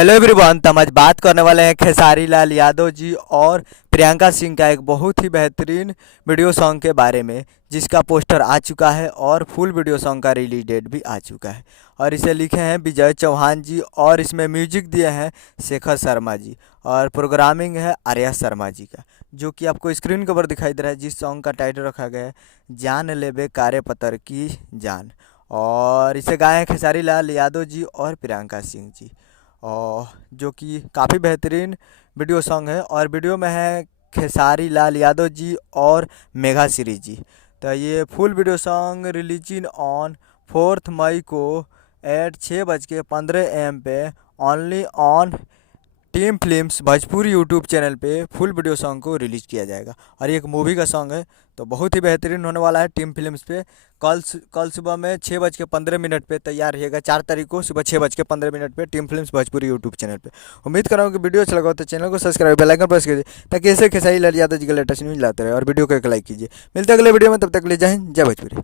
Hello everyone, तो हम आज बात करने वाले हैं खेसारी लाल यादव जी और प्रियंका सिंह का एक बहुत ही बेहतरीन वीडियो सॉन्ग के बारे में, जिसका पोस्टर आ चुका है और फुल वीडियो सॉन्ग का रिलीज डेट भी आ चुका है। और इसे लिखे हैं विजय चौहान जी और इसमें म्यूजिक दिए हैं शेखर शर्मा जी और प्रोग्रामिंग है आर्या शर्मा जी का, जो कि आपको स्क्रीन के ऊपर दिखाई दे रहा है। जिस सॉन्ग का टाइटल रखा गया है जान लेबे कारे पतर की जान। और इसे गाए हैं खेसारी लाल यादव जी और प्रियंका सिंह जी, और जो कि काफ़ी बेहतरीन वीडियो सॉन्ग है। और वीडियो में है खेसारी लाल यादव जी और मेघा श्री जी। तो ये full video song releasing on 4 मई को एट 6:15 AM पे only on team films Bhojpuri YouTube channel पे फुल वीडियो सॉन्ग को रिलीज़ किया जाएगा। और ये एक मूवी का सॉन्ग है, तो बहुत ही बेहतरीन होने वाला है। टीम फिल्म्स पे कल सुबह में 6:15 पे तैयार रहिएगा। 4 तारीख को सुबह 6:15 पे team films Bhojpuri YouTube channel पे। उम्मीद कर रहा हूँ कि वीडियो अच्छा लगा हो तो चैनल को सब्सक्राइब, बेल आइकन प्रेस कीजिए ताकि ऐसे खेसारी लाल यादव जी का लेटेस्ट न्यूज़ लाते रहे। और वीडियो को एक लाइक कीजिए। मिलते हैं अगले वीडियो में, तब तक ले जय हिंद, जय भोजपुरी।